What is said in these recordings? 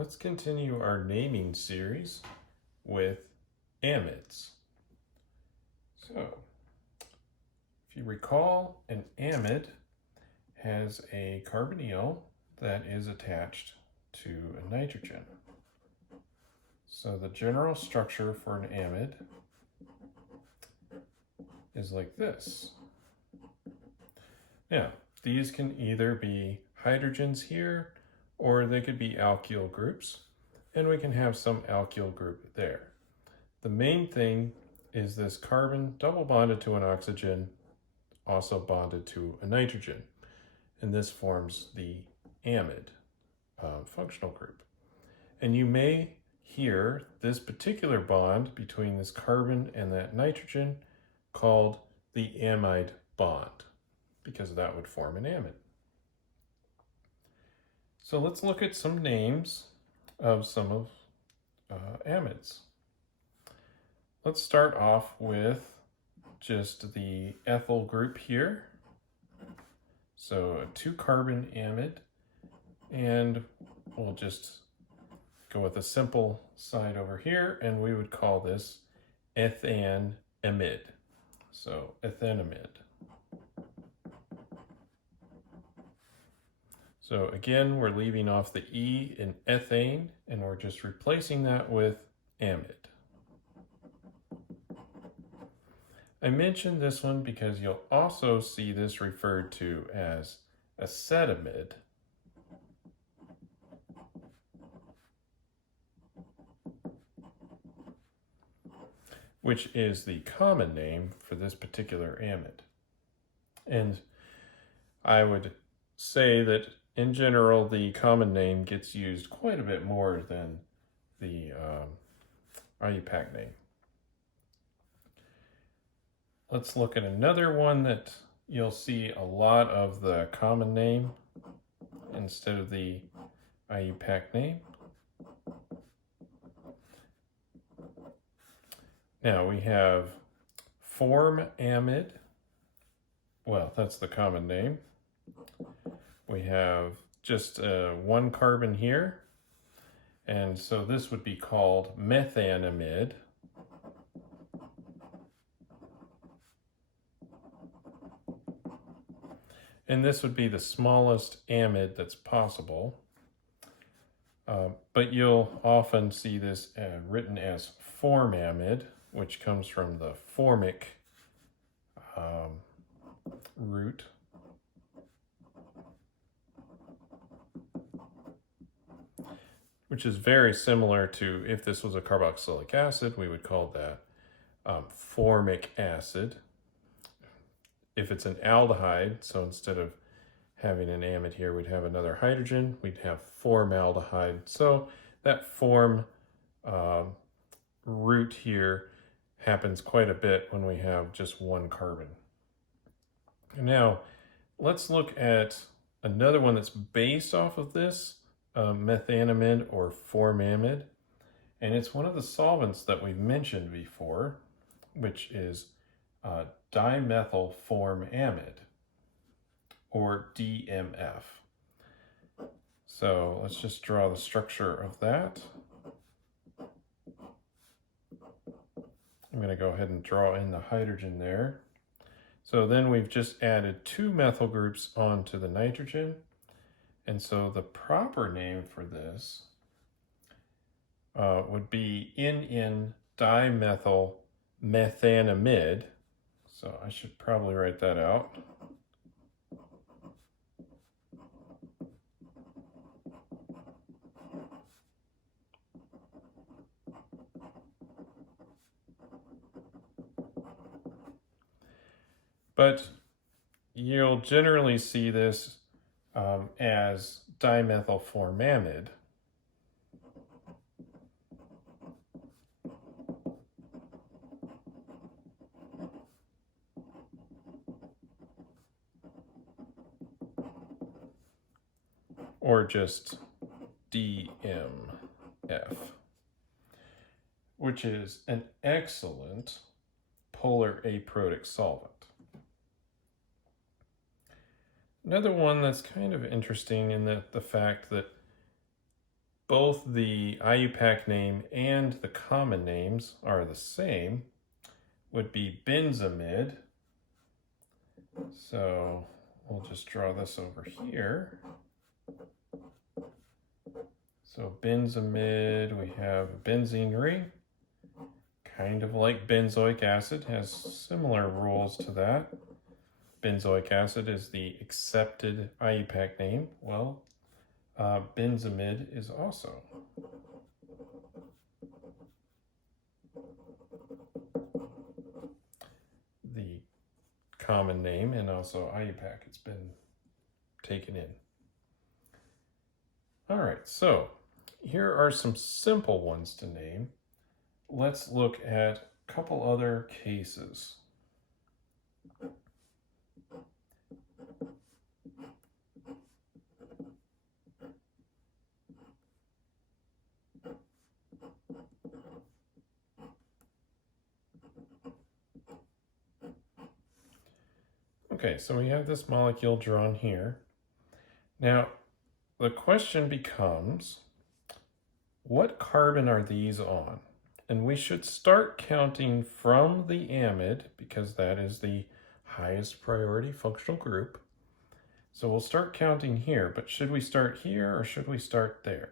let's continue our naming series with amides. So, if you recall, an amide has a carbonyl that is attached to a nitrogen. So the general structure for an amide is like this. Now, these can either be hydrogens here, or they could be alkyl groups, and we can have some alkyl group there. The main thing is this carbon double bonded to an oxygen, also bonded to a nitrogen, and this forms the amide functional group. And you may hear this particular bond between this carbon and that nitrogen called the amide bond, because that would form an amide. So let's look at some names of some of amides. Let's start off with just the ethyl group here. So a 2-carbon amide, and we'll just go with a simple side over here, and we would call this ethanamide. So ethanamide. So again, we're leaving off the E in ethane, and we're just replacing that with amide. I mentioned this one because you'll also see this referred to as acetamide. Which is the common name for this particular amide. And I would say that in general, the common name gets used quite a bit more than the IUPAC name. Let's look at another one that you'll see a lot of the common name instead of the IUPAC name. Now we have formamide. Well, that's the common name. We have just 1 carbon here, and so this would be called methanamide. And this would be the smallest amide that's possible. But you'll often see this written as formamide, which comes from the formic root. Which is very similar to, if this was a carboxylic acid, we would call that formic acid. If it's an aldehyde, so instead of having an amide here, we'd have another hydrogen, we'd have formaldehyde. So that form root here happens quite a bit when we have just 1 carbon. Now, let's look at another one that's based off of this, methanamide or formamide, and it's one of the solvents that we've mentioned before, which is dimethylformamide, or DMF. So let's just draw the structure of that. I'm going to go ahead and draw in the hydrogen there. So then we've just added 2 methyl groups onto the nitrogen. And so the proper name for this would be N,N-dimethylmethanamide. So I should probably write that out. But you'll generally see this as dimethylformamide. Or just DMF, which is an excellent polar aprotic solvent. Another one that's kind of interesting in that the fact that both the IUPAC name and the common names are the same, would be benzamide. So we'll just draw this over here. So benzamide, we have a benzene ring, kind of like benzoic acid, has similar rules to that. Benzoic acid is the accepted IUPAC name. Well, benzamide is also. The common name and also IUPAC, it's been taken in. All right, so here are some simple ones to name. Let's look at a couple other cases. Okay, so we have this molecule drawn here. Now, the question becomes, what carbon are these on? And we should start counting from the amide because that is the highest priority functional group. So we'll start counting here, but should we start here or should we start there?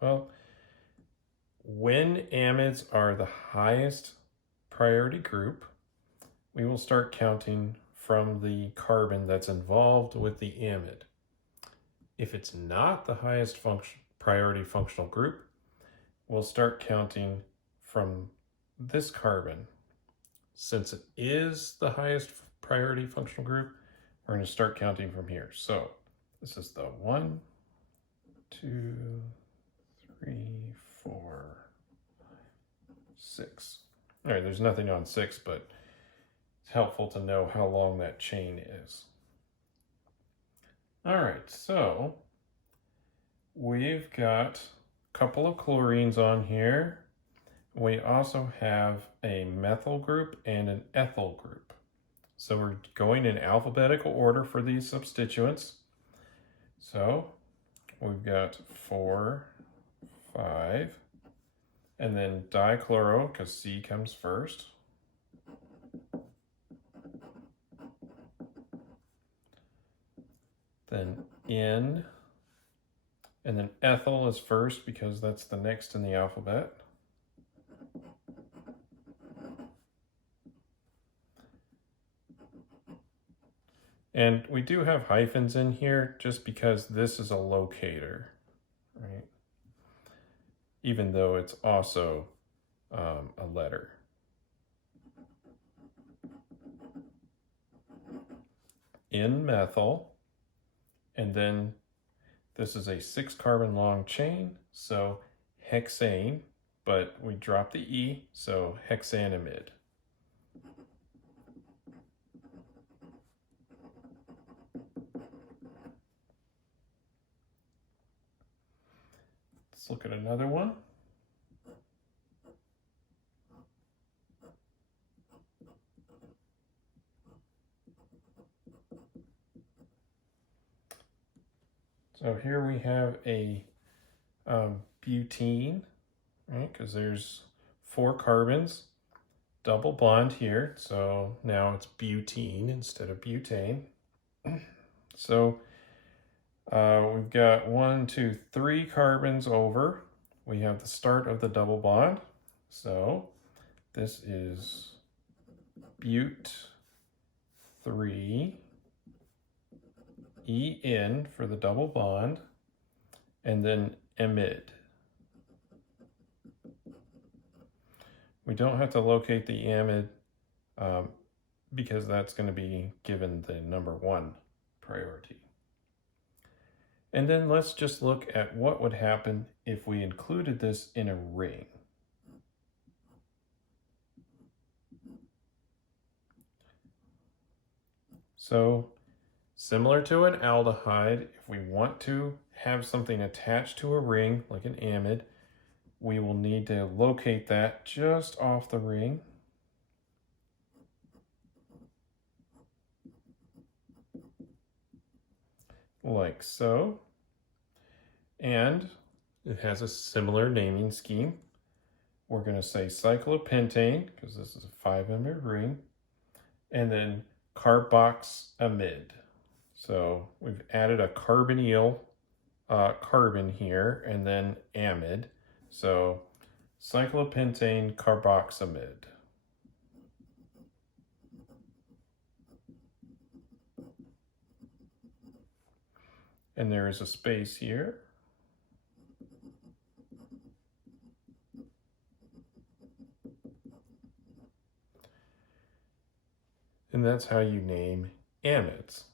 Well, when amides are the highest priority group, we will start counting from the carbon that's involved with the amide. If it's not the highest priority functional group, we'll start counting from this carbon. Since it is the highest priority functional group, we're going to start counting from here. So this is the 1, 2, 3, 4, 6. All right, there's nothing on 6, but it's helpful to know how long that chain is. All right, so we've got a couple of chlorines on here. We also have a methyl group and an ethyl group. So we're going in alphabetical order for these substituents. So we've got 4, 5, and then dichloro, because C comes first. Then N, and then ethyl is first because that's the next in the alphabet. And we do have hyphens in here just because this is a locator, right? Even though it's also a letter. In methyl, and then this is a 6-carbon long chain, so hexane, but we drop the E, so hexanamide. Let's look at another one. So here we have a butene, right? Because there's 4 carbons, double bond here. So now it's butene instead of butane. So we've got 1, 2, 3 carbons over. We have the start of the double bond. So this is but 3 En for the double bond, and then amide. We don't have to locate the amide because that's going to be given the number 1 priority. And then let's just look at what would happen if we included this in a ring. So similar to an aldehyde, if we want to have something attached to a ring, like an amide, we will need to locate that just off the ring. Like so. And It has a similar naming scheme. We're going to say cyclopentane, because this is a 5-amide ring, and then carboxamide. So we've added a carbonyl carbon here, and then amide. So cyclopentane carboxamide. And there is a space here. And that's how you name amides.